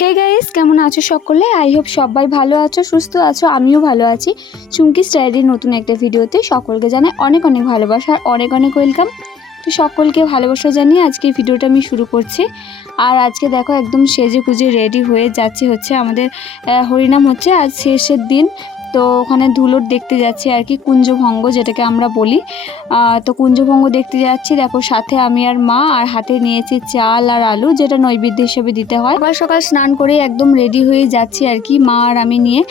কে guys কেমন আছো সকলে? আই হোপ সবাই ভালো আছো, সুস্থ আছো, আমিও ভালো আছি। চুমকি স্টাইডি নতুন একটা ভিডিওতে সকলকে জানাই অনেক অনেক ভালোবাসা আর অনেক অনেক ওয়েলকাম তো সকলকে ভালোবাসা জানিয়ে আজকে ভিডিওটা আমি শুরু করছি। আর আজকে দেখো একদম সেজে খুঁজে রেডি হয়ে যাচ্ছে হচ্ছে আমাদের হরিনাম হচ্ছে। আজ শেষের দিন তো ওখানে ধুলোর দেখতে যাচ্ছি আর কি, কুঞ্জভঙ্গ যেটাকে আমরা বলি। তো কুঞ্জভঙ্গ দেখতে যাচ্ছি, দেখো সাথে আমি আর মা, আর হাতে নিয়েছি চাল আর আলু যেটা নৈবেদ্য হিসেবে দিতে হয়। সকাল সকাল স্নান করে একদম রেডি হয়ে যাচ্ছি আর কি, মা আর আমি নিয়ে।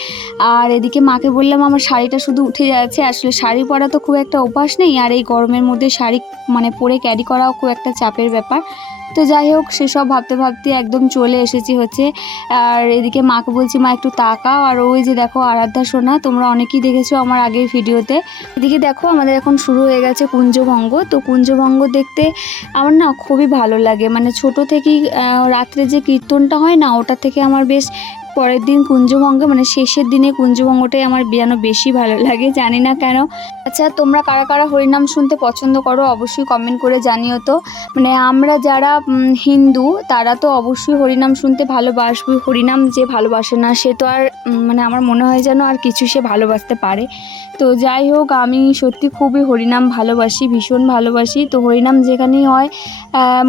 আর এদিকে মাকে বললাম, আমার শাড়িটা শুধু উঠে যাচ্ছে, আসলে শাড়ি পরা তো খুব একটা অভ্যাস নেই, আর এই গরমের মধ্যে শাড়ি মানে পরে ক্যারি করাও খুব একটা চাপের ব্যাপার। তো যাই হোক, সেসব ভাবতে ভাবতে একদম চলে এসেছি হচ্ছে। আর এদিকে মাকে বলছি, মা, একটু তাকাও। আর ওই যে দেখো, আরাধ্যা সোনা, তোমরা অনেকেই দেখেছ আমার আগের ভিডিওতে। এদিকে দেখো, আমাদের এখন শুরু হয়ে গেছে কুঞ্জভঙ্গ। তো কুঞ্জভঙ্গ দেখতে আমার না খুবই ভালো লাগে। মানে ছোট থেকেই রাত্রে যে কীর্তনটা হয় না, ওটা থেকে আমার বেশ পরের দিন কুঞ্জভঙ্গ মানে শেষের দিনে কুঞ্জভঙ্গটাই আমার যেন বেশি ভালো লাগে, জানি না কেন। আচ্ছা তোমরা কারা কারা হরিনাম শুনতে পছন্দ করো অবশ্যই কমেন্ট করে জানিও তো। মানে আমরা যারা হিন্দু, তারা তো অবশ্যই হরিনাম শুনতে ভালোবাসবে। হরিনাম যে ভালোবাসে না, সে তো আর মানে আমার মনে হয় যেন আর কিছু সে ভালোবাসতে পারে। তো যাই হোক, আমি সত্যি খুবই হরিনাম ভালোবাসি, ভীষণ ভালোবাসি। তো হরিনাম যেখানেই হয়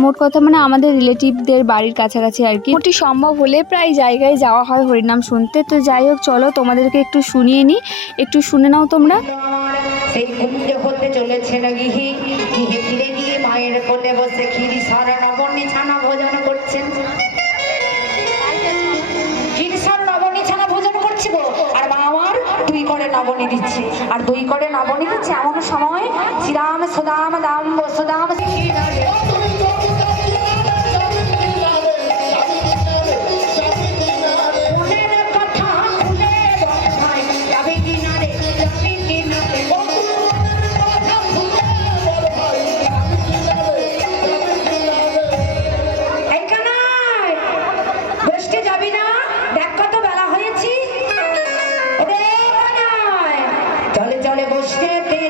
মোট কথা মানে আমাদের রিলেটিভদের বাড়ির কাছাকাছি আর কি। মোটি সম্ভব হলে প্রায় জায়গায় যাওয়া হয়। হরিনাম শুনতে। তো যাই হোক, চলো তোমাদেরকে একটু শুনিয়ে নিই। একটু শুনে নাও তোমরা। সেই কুঞ্জ হতে চলেছে না গিহি। গিহে ফিরে গিয়ে মায়ের কোলে বসে ক্ষীরি সারা নবনী ছানা ভোজন করছেন নবনী দিচ্ছে। আর দুই করে নবনী দিচ্ছে এমন সময় শ্রীরাম সুদাম দাম সুদাম চলে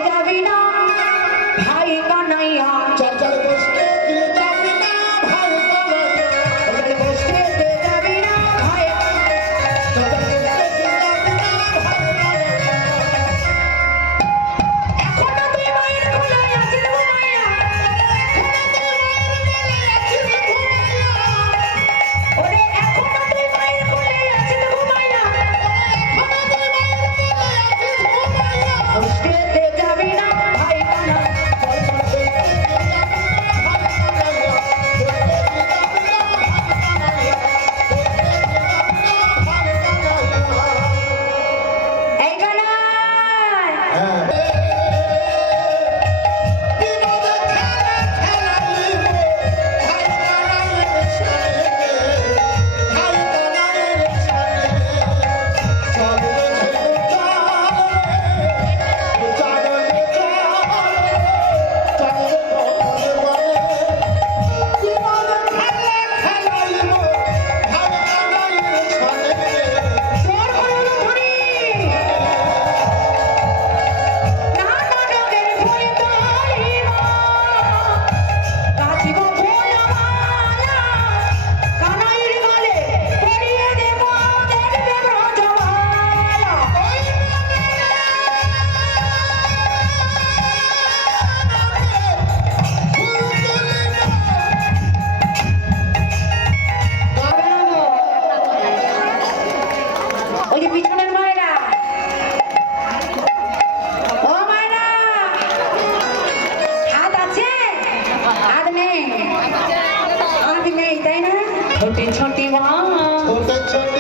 छोटी छोटी वहाँ। छोटे छोटे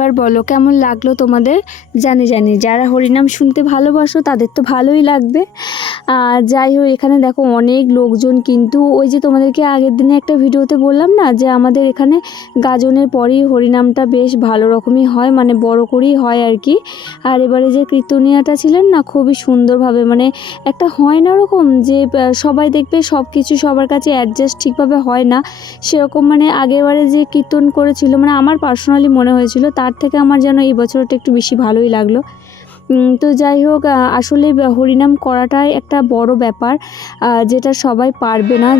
এবার বলো, কেমন লাগল তোমাদের? জানি জানি। যারা হরিনাম শুনতে ভালোবাসো, তাদের তো ভালোই লাগবে। যাই হোক, এখানে দেখো অনেক লোকজন কিন্তু ওই যে তোমাদেরকে আগের দিনে একটা ভিডিওতে বললাম না, যে আমাদের এখানে গাজনের পরেই হরিনামটা বেশ ভালো রকমই হয় মানে বড় করেই হয় আর কি। আর এবারে যে কীর্তনিয়াটা ছিলেন না, খুবই সুন্দরভাবে মানে একটা হয় না ওরকম যে সবাই দেখবে সব কিছু সবার কাছে অ্যাডজাস্ট ঠিকভাবে হয় না। সেরকম মানে আগেরবারে যে কীর্তন করেছিল মানে আমার পার্সোনালি মনে হয়েছিল, তার থেকে আমার যেন এই বছরটা একটু বেশি ভালোই লাগল। তো যাই হোক আসলে হরিনাম করাটাই একটা বড় ব্যাপার যেটা সবাই পারবে না।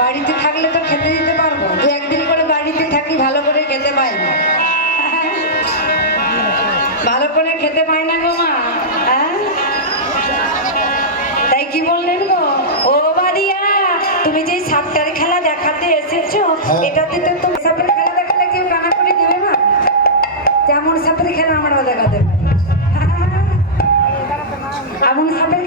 বাড়িতে থাকলে তো খেতে দিতে পারব। দু একদিন করে বাড়িতে থাকি ভালো করে খেতে পাই না। ভালো করে খেতে পাই না গো মা। হ্যাঁ? তাই কি বললেন গো? ও বাড়িয়া তুমি যে সাপটার খেলা দেখাতে এসেছ হ্যাঁ। এটাতে তো সাপের খেলা দেখালে কেউ কানা করে দিবে না। তেমন সাপের খেলা আমরাও দেখাতে পারি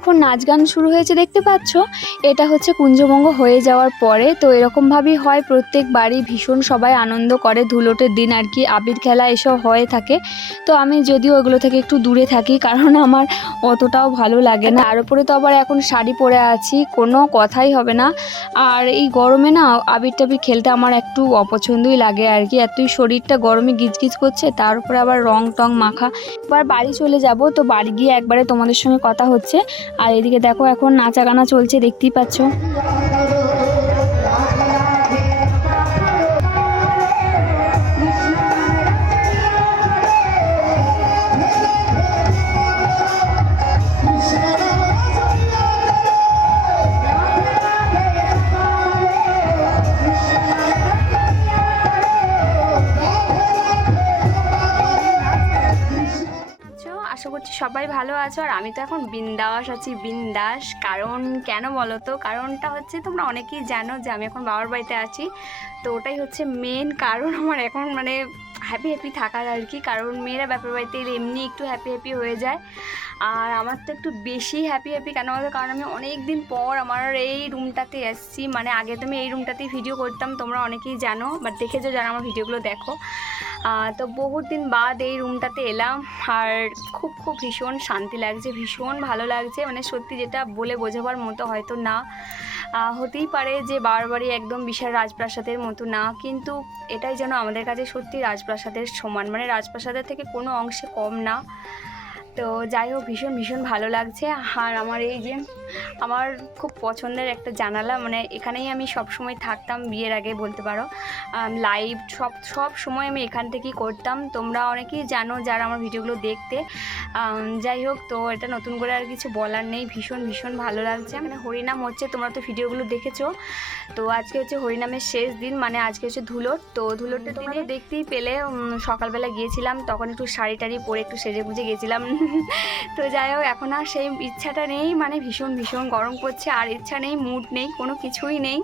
এখন নাচ গান শুরু হয়েছে, দেখতে পাচ্ছ? এটা হচ্ছে কুঞ্জবঙ্গ হয়ে যাওয়ার পরে। তো এরকমভাবেই হয়, প্রত্যেক বাড়ি ভীষণ সবাই আনন্দ করে, ধুলোটের দিন আর কি, আবির খেলা এসব হয়ে থাকে। তো আমি যদিও ওগুলো থেকে একটু দূরে থাকি, কারণ আমার অতটাও ভালো লাগে না। আর উপরে তো আবার এখন শাড়ি পরে আছি, কোনো কথাই হবে না। আর এই গরমে না, আবির টাবির খেলতে আমার একটু অপছন্দই লাগে আর কি। এতই শরীরটা গরমে গিজগিজ করছে, তার উপরে আবার রং টং মাখা। এবার বাড়ি চলে যাব, তো বাড়ি গিয়ে একবারে তোমাদের সঙ্গে কথা হচ্ছে। আর এদিকে দেখো এখন নাচা গানা চলছে দেখতেই পাচ্ছ। আছো আর আমি তো এখন বিন্দাস আছি, বিন্দাস। কারণ, কেন বলো তো কারণটা হচ্ছে তোমরা অনেকেই জানো যে আমি এখন বাবার বাড়িতে আছি। তো ওটাই হচ্ছে মেন কারণ। আমার এখন মানে হ্যাপি হ্যাপি থাকার আর কি। কারণ মেয়েরা ব্যাপার বাড়িতে এলে এমনি একটু হ্যাপি হ্যাপি হয়ে যায়। আর আমার তো একটু বেশি হ্যাপি হ্যাপি কেন বলতো? কারণ আমি অনেক দিন পর আমার এই রুমটাতে এসেছি। মানে আগে তো আমি এই রুমটাতেই ভিডিও করতাম, তোমরা অনেকেই জানো বাট দেখেছ যারা আমার ভিডিওগুলো দেখো। তো বহুত দিন বাদ এই রুমটাতে এলাম। আর খুব খুব ভীষণ শান্তি লাগছে, ভীষণ ভালো লাগছে। মানে সত্যি যেটা বলে বোঝাবার মতো হয়তো না। হতেই পারে যে বারবারই একদম বিশাল রাজপ্রাসাদের মতো না। কিন্তু এটাই যেন আমাদের কাছে সত্যি রাজপ্রাসাদের সমান মানে রাজপ্রাসাদের থেকে কোনো অংশে কম না। তো যাই হোক ভীষণ ভীষণ ভালো লাগছে। আর আমার এই যে আমার খুব পছন্দের একটা জানালা মানে এখানেই আমি সব সময় থাকতাম বিয়ের আগে বলতে পারো। লাইভ সব সব সময় আমি এখান থেকেই করতাম। তোমরা অনেকেই জানো যারা আমার ভিডিওগুলো দেখতে। যাই হোক তো এটা নতুন করে আর কিছু বলার নেই। ভীষণ ভীষণ ভালো লাগছে। মানে হরিনাম হচ্ছে তোমরা তো ভিডিওগুলো দেখেছ। তো আজকে হচ্ছে হরিনামের শেষ দিন মানে আজকে হচ্ছে ধুলোট তো ধুলোটের দিনে দেখতেই পেলে সকালবেলা গিয়েছিলাম তখন একটু শাড়ি টাড়ি পরে একটু সেজে গুজে গেছিলাম। তো যাই হোক, এখন আর সেই ইচ্ছাটা নেই মানে ভীষণ ভীষণ গরম করছে আর ইচ্ছা নেই মুড নেই, কোনো কিছুই নেই।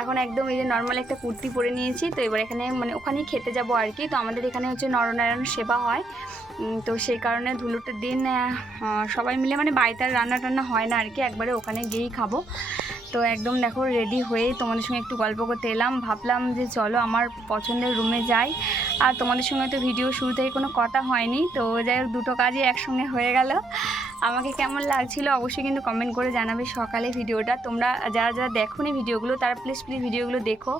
এখন একদম এই যে নর্মাল একটা কুর্তি পরে নিয়েছি, তো এবার এখানে মানে ওখানেই খেতে যাব আর কি। তো আমাদের এখানে হচ্ছে নরনারায়ণ সেবা হয়। তো সেই কারণে ধুলোটার দিন সবাই মিলে মানে বাড়িতে রান্না টান্না হয় না আর কি, একবারে ওখানে গিয়েই খাব। তো একদম দেখো রেডি হয়ে তোমাদের সঙ্গে একটু গল্প করতে এলাম। ভাবলাম যে চলো আমার পছন্দের রুমে যাই। আর তোমাদের সঙ্গে তো ভিডিও শুরু থেকে কোনো কথা হয়নি। তো যাই হোক, দুটো কাজই একসঙ্গে হয়ে গেল। আমাকে কেমন লাগছিল অবশ্যই কিন্তু কমেন্ট করে জানাবে সকালে ভিডিওটা। তোমরা যারা যারা দেখো নি ভিডিওগুলো, তারা প্লিজ প্লিজ ভিডিওগুলো দেখো।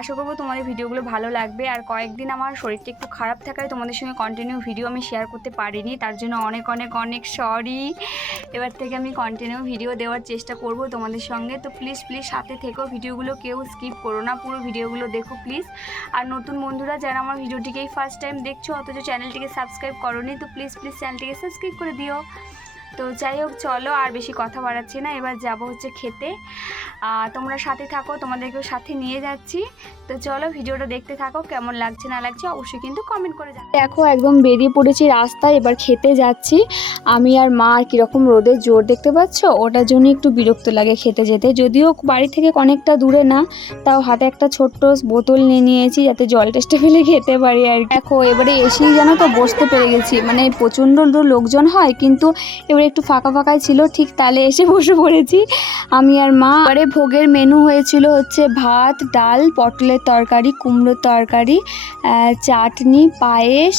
আশা করব তোমাদের ভিডিওগুলো ভালো লাগবে। আর কয়েকদিন আমার শরীরটা একটু খারাপ থাকায় তোমাদের সঙ্গে কন্টিনিউ ভিডিও আমি শেয়ার করতে পারিনি। তার জন্য অনেক অনেক অনেক সরি এবার থেকে আমি কন্টিনিউ ভিডিও দেওয়ার চেষ্টা করব তোমাদের সঙ্গে। তো প্লিজ প্লিজ সাথে থেকো। ভিডিওগুলো কেউ স্কিপ করো না। পুরো ভিডিওগুলো দেখো প্লিজ আর নতুন বন্ধুরা, যারা আমার ভিডিওটিকেই ফার্স্ট টাইম দেখছ, অথচ চ্যানেলটিকে সাবস্ক্রাইব করোনি, তো প্লিজ প্লিজ চ্যানেলটিকে সাবস্ক্রাইব করে দিও। তো যাই হোক, চলো, আর বেশি কথা বাড়াচ্ছি না। এবার যাব হচ্ছে খেতে। তোমরা সাথে থাকো, তোমাদেরকেও সাথে নিয়ে যাচ্ছি। তো চলো ভিডিওটা দেখতে থাকো, কেমন লাগছে না লাগছে অবশ্যই কিন্তু কমেন্ট করে জানাও দেখো, একদম বেরিয়ে পড়েছি রাস্তায়, এবার খেতে যাচ্ছি। আমি আর মা আর কীরকম রোদের জোর দেখতে পাচ্ছ? ওটার জন্য একটু বিরক্ত লাগে খেতে যেতে। যদিও বাড়ি থেকে অনেকটা দূরে না, তাও হাতে একটা ছোট্ট বোতল নিয়ে নিয়েছি যাতে জল টেস্টে ফেলে খেতে পারি আর দেখো, এবারে এসেই জানো তো বসতে পেরে গেছি। মানে প্রচণ্ড লোকজন হয়, কিন্তু এবারে একটু ফাঁকা ফাঁকাই ছিল, ঠিক তালে এসে বসে পড়েছি। আমি আর মা, এবারে ভোগের মেনু হয়েছিল হচ্ছে ভাত, ডাল, পটলের তরকারি, কুমড়োর তরকারি চাটনি, পায়েস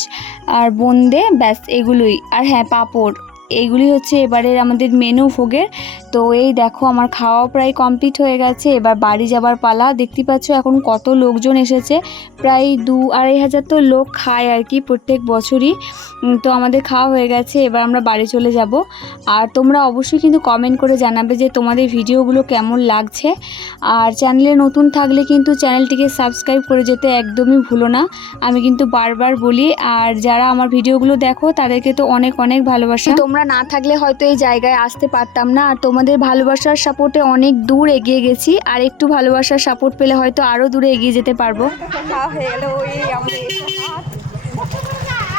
আর বোঁদে, ব্যাস, এগুলোই। আর হ্যাঁ পাঁপড়। এগুলি হচ্ছে এবারের আমাদের মেনু ভোগের তো এই দেখো আমার খাওয়া প্রায় কমপ্লিট হয়ে গেছে। এবার বাড়ি যাবার পালা। দেখতে পাচ্ছ এখন কত লোকজন এসেছে। প্রায় দু আড়াই হাজার তো লোক খায় আর কি প্রত্যেক বছরই। তো আমাদের খাওয়া হয়ে গেছে। এবার আমরা বাড়ি চলে যাব। আর তোমরা অবশ্যই কিন্তু কমেন্ট করে জানাবে যে তোমাদের ভিডিওগুলো কেমন লাগছে। আর চ্যানেলে নতুন থাকলে কিন্তু চ্যানেলটিকে সাবস্ক্রাইব করে যেতে একদমই ভুলো না। আমি কিন্তু বারবার বলি, আর যারা আমার ভিডিওগুলো দেখো, তাদেরকে তো অনেক অনেক ভালোবাসা। তোমরা না থাকলে হয়তো এই জায়গায় আসতে পারতাম না। আর তোমাদের ভালোবাসার সাপোর্টে অনেক দূর এগিয়ে গেছি, আর একটু ভালোবাসার সাপোর্ট পেলে হয়তো আরও দূরে এগিয়ে যেতে পারব।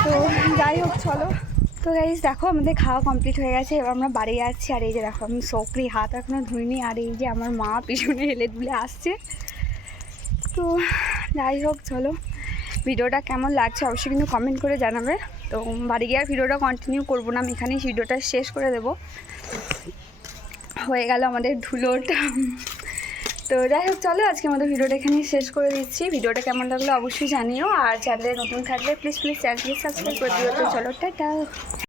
তো যাই হোক, চলো। তো গাইজ দেখো আমাদের খাওয়া কমপ্লিট হয়ে গেছে, এবার আমরা বাড়ি যাচ্ছি, আর এই যে দেখো আমি সকরি হাত এখনও ধুইনি, আর এই যে আমার মা পিছনে হেলে দুলে আসছে। তো যাই হোক, চলো। ভিডিওটা কেমন লাগছে অবশ্যই কিন্তু কমেন্ট করে জানাবে। তো বাড়ি গিয়ে আর ভিডিওটা কন্টিনিউ করব না, আমি এখানেই ভিডিওটা শেষ করে দেবো। হয়ে গেল আমাদের ধুলোটা। তো যাই হোক, চলো আজকে আমাদের ভিডিওটা এখানে শেষ করে দিচ্ছি। ভিডিওটা কেমন লাগল অবশ্যই জানিও। আর চ্যানেলে নতুন থাকলে প্লিজ প্লিজ চ্যানেলটি সাবস্ক্রাইব করে দিও। তো চলো, টাটা।